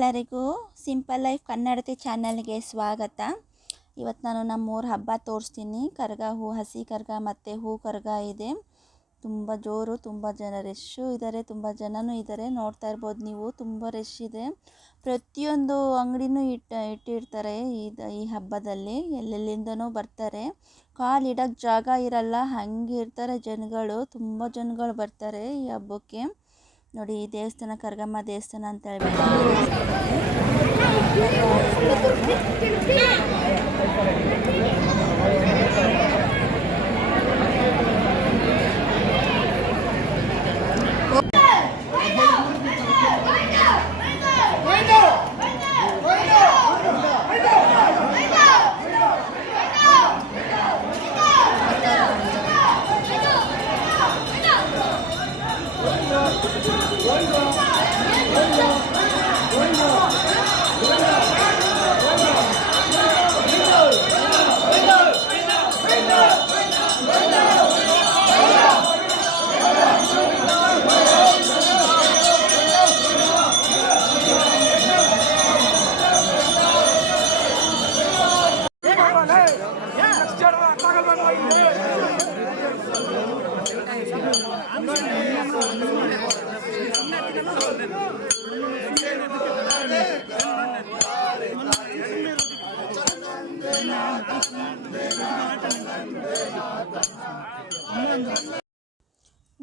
ಎಲ್ಲರಿಗೂ simple life ಕನ್ನಡತಿ ಚಾನಲ್ಗೆ ಸ್ವಾಗತ. ಇವತ್ತು ನಾನು ನಮ್ಮೂರ ಹಬ್ಬ ತೋರಿಸ್ತೀನಿ. ಕರ್ಗ ಹೂ, ಹಸಿ ಕರ್ಗ ಮತ್ತು ಹೂ ಕರ್ಗ ಇದೆ. ತುಂಬ ಜೋರು, ತುಂಬ ಜನ ರಶ್ಶು ಇದ್ದಾರೆ, ತುಂಬ ಜನನೂ ಇದ್ದಾರೆ. ನೋಡ್ತಾ ಇರ್ಬೋದು ನೀವು, ತುಂಬ ರಶ್ ಇದೆ. ಪ್ರತಿಯೊಂದು ಅಂಗಡಿನೂ ಇಟ್ಟಿರ್ತಾರೆ ಈ ಹಬ್ಬದಲ್ಲಿ. ಎಲ್ಲೆಲ್ಲಿಂದನೂ ಬರ್ತಾರೆ. ಕಾಲಿಡೋಕ್ಕೆ ಜಾಗ ಇರಲ್ಲ, ಹಂಗೆ ಇರ್ತಾರೆ ಜನಗಳು. ತುಂಬ ಜನಗಳು ಬರ್ತಾರೆ ಈ ಹಬ್ಬಕ್ಕೆ. ನೋಡಿ, ಈ ದೇವಸ್ಥಾನ ಕರ್ಗಮ್ಮ ದೇವಸ್ಥಾನ ಅಂತ ಹೇಳ್ಬಿಟ್ಟು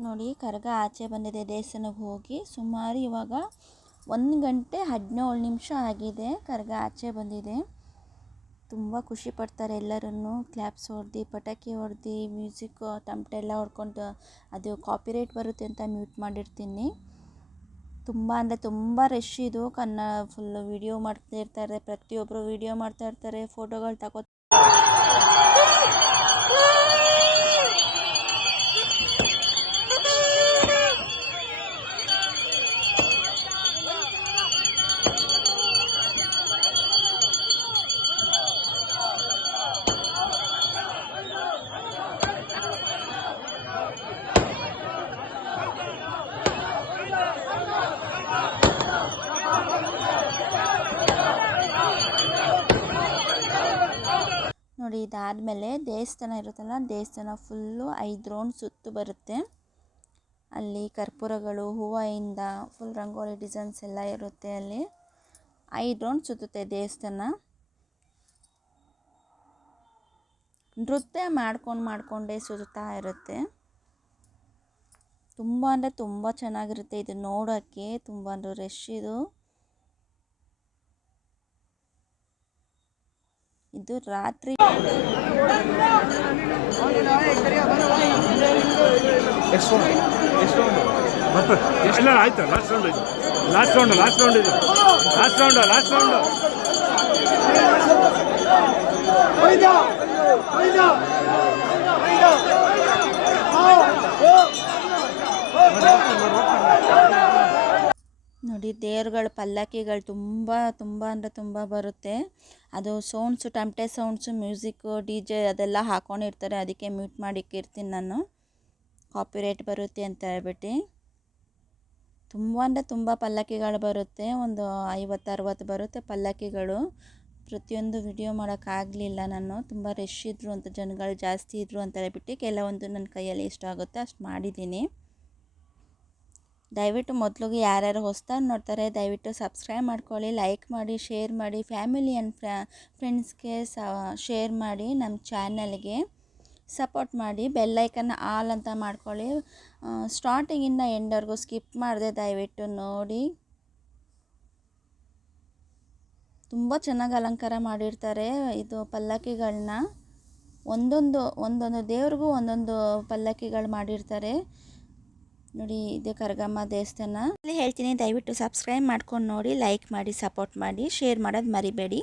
ನೋಡಿ, ಕರ್ಗ ಆಚೆ ಬಂದಿದೆ. ದೇವಸ್ಥಾನಕ್ಕೆ ಹೋಗಿ ಸುಮಾರು ಇವಾಗ 1 ಗಂಟೆ 17 ನಿಮಿಷ ಆಗಿದೆ. ಕರ್ಗ ಆಚೆ ಬಂದಿದೆ. ತುಂಬ ಖುಷಿ ಪಡ್ತಾರೆ ಎಲ್ಲರೂ. ಕ್ಲಾಪ್ಸ್ ಹೊಡೆದು, ಪಟಾಕಿ ಹೊಡೆದು, ಮ್ಯೂಸಿಕ್ ತಮಟೆ ಎಲ್ಲ ಹೊಡ್ಕೊಂಡು. ಅದು ಕಾಪಿರೈಟ್ ಬರುತ್ತೆ ಅಂತ ಮ್ಯೂಟ್ ಮಾಡಿರ್ತೀನಿ. ತುಂಬ ಅಂದರೆ ತುಂಬ ರಶ್ ಇದು. ಫುಲ್ಲು ವಿಡಿಯೋ ಮಾಡ್ತಾ ಇರ್ತಾರೆ. ಪ್ರತಿಯೊಬ್ಬರು ವಿಡಿಯೋ ಮಾಡ್ತಾ ಇರ್ತಾರೆ, ಫೋಟೋಗಳು ತಗೋ. ನೋಡಿ, ಇದಾದಮೇಲೆ ದೇವಸ್ಥಾನ ಇರುತ್ತಲ್ಲ, ದೇವಸ್ಥಾನ ಫುಲ್ಲು 5 ರೌಂಡ್ ಸುತ್ತು ಬರುತ್ತೆ. ಅಲ್ಲಿ ಕರ್ಪೂರಗಳು, ಹೂವಿಂದ ಫುಲ್ ರಂಗೋಲಿ ಡಿಸೈನ್ಸ್ ಎಲ್ಲ ಇರುತ್ತೆ. ಅಲ್ಲಿ 5 ರೌಂಡ್ ಸುತ್ತುತ್ತೆ ದೇವಸ್ಥಾನ. ನೃತ್ಯ ಮಾಡ್ಕೊಂಡೇ ಸುತ್ತಾ ಇರುತ್ತೆ. ತುಂಬ ಅಂದರೆ ತುಂಬ ಚೆನ್ನಾಗಿರುತ್ತೆ ಇದು ನೋಡೋಕ್ಕೆ. ತುಂಬ ರಶ್ ಇದು ರಾತ್ರಿ. ಎಲ್ಲ ಆಯ್ತು. ಲಾಸ್ಟ್ ರೌಂಡ್ ನೋಡಿ, ದೇವ್ರುಗಳ ಪಲ್ಲಕ್ಕಿಗಳು ತುಂಬ ಅಂದರೆ ತುಂಬ ಬರುತ್ತೆ. ಅದು ಸೌಂಡ್ಸು, ಟಮಟೆ ಸೌಂಡ್ಸು, ಮ್ಯೂಸಿಕ್ಕು, DJ ಅದೆಲ್ಲ ಹಾಕ್ಕೊಂಡಿರ್ತಾರೆ. ಅದಕ್ಕೆ ಮ್ಯೂಟ್ ಮಾಡಿ ಇಕ್ಕಿರ್ತೀನಿ ನಾನು, ಕಾಪಿರೈಟ್ ಬರುತ್ತೆ ಅಂತ ಹೇಳ್ಬಿಟ್ಟು. ತುಂಬ ಅಂದರೆ ತುಂಬ ಪಲ್ಲಕ್ಕಿಗಳು ಬರುತ್ತೆ. ಒಂದು 50-60 ಬರುತ್ತೆ ಪಲ್ಲಕ್ಕಿಗಳು. ಪ್ರತಿಯೊಂದು ವಿಡಿಯೋ ಮಾಡೋಕ್ಕಾಗಲಿಲ್ಲ ನಾನು. ತುಂಬ ರಶ್ ಇದ್ದರು ಅಂತ, ಜನಗಳು ಜಾಸ್ತಿ ಇದ್ದರು ಅಂತ ಹೇಳ್ಬಿಟ್ಟು ಕೆಲವೊಂದು ನನ್ನ ಕೈಯಲ್ಲಿ ಎಷ್ಟಾಗುತ್ತೋ ಅಷ್ಟು ಮಾಡಿದ್ದೀನಿ. ದಯವಿಟ್ಟು ಮೊದಲಿಗೆ ಯಾರ್ಯಾರು ಹೊಸ್ದಾಗಿ ನೋಡ್ತಾರೆ ದಯವಿಟ್ಟು ಸಬ್ಸ್ಕ್ರೈಬ್ ಮಾಡ್ಕೊಳ್ಳಿ, ಲೈಕ್ ಮಾಡಿ, ಶೇರ್ ಮಾಡಿ, ಫ್ಯಾಮಿಲಿ ಆ್ಯಂಡ್ ಫ್ರೆಂಡ್ಸ್ಗೆ ಶೇರ್ ಮಾಡಿ. ನಮ್ಮ ಚಾನಲ್ಗೆ ಸಪೋರ್ಟ್ ಮಾಡಿ. ಬೆಲ್ಲೈಕನ್ನ ಆಲ್ ಅಂತ ಮಾಡ್ಕೊಳ್ಳಿ. ಸ್ಟಾರ್ಟಿಂಗಿಂದ ಎಂಡ್ವರೆಗೂ ಸ್ಕಿಪ್ ಮಾಡಿದೆ ದಯವಿಟ್ಟು ನೋಡಿ. ತುಂಬ ಚೆನ್ನಾಗಿ ಅಲಂಕಾರ ಮಾಡಿರ್ತಾರೆ ಇದು ಪಲ್ಲಕ್ಕಿಗಳನ್ನ. ಒಂದೊಂದು ದೇವ್ರಿಗೂ ಒಂದೊಂದು ಪಲ್ಲಕ್ಕಿಗಳು ಮಾಡಿರ್ತಾರೆ. ನೋಡಿ, ಇದು ಕರ್ಗಮ್ಮ ದೇವಸ್ಥಾನ. ಅಲ್ಲಿ ಹೇಳ್ತೀನಿ, ದಯವಿಟ್ಟು ಸಬ್ಸ್ಕ್ರೈಬ್ ಮಾಡ್ಕೊಂಡು ನೋಡಿ, ಲೈಕ್ ಮಾಡಿ, ಸಪೋರ್ಟ್ ಮಾಡಿ, ಶೇರ್ ಮಾಡೋದು ಮರಿಬೇಡಿ.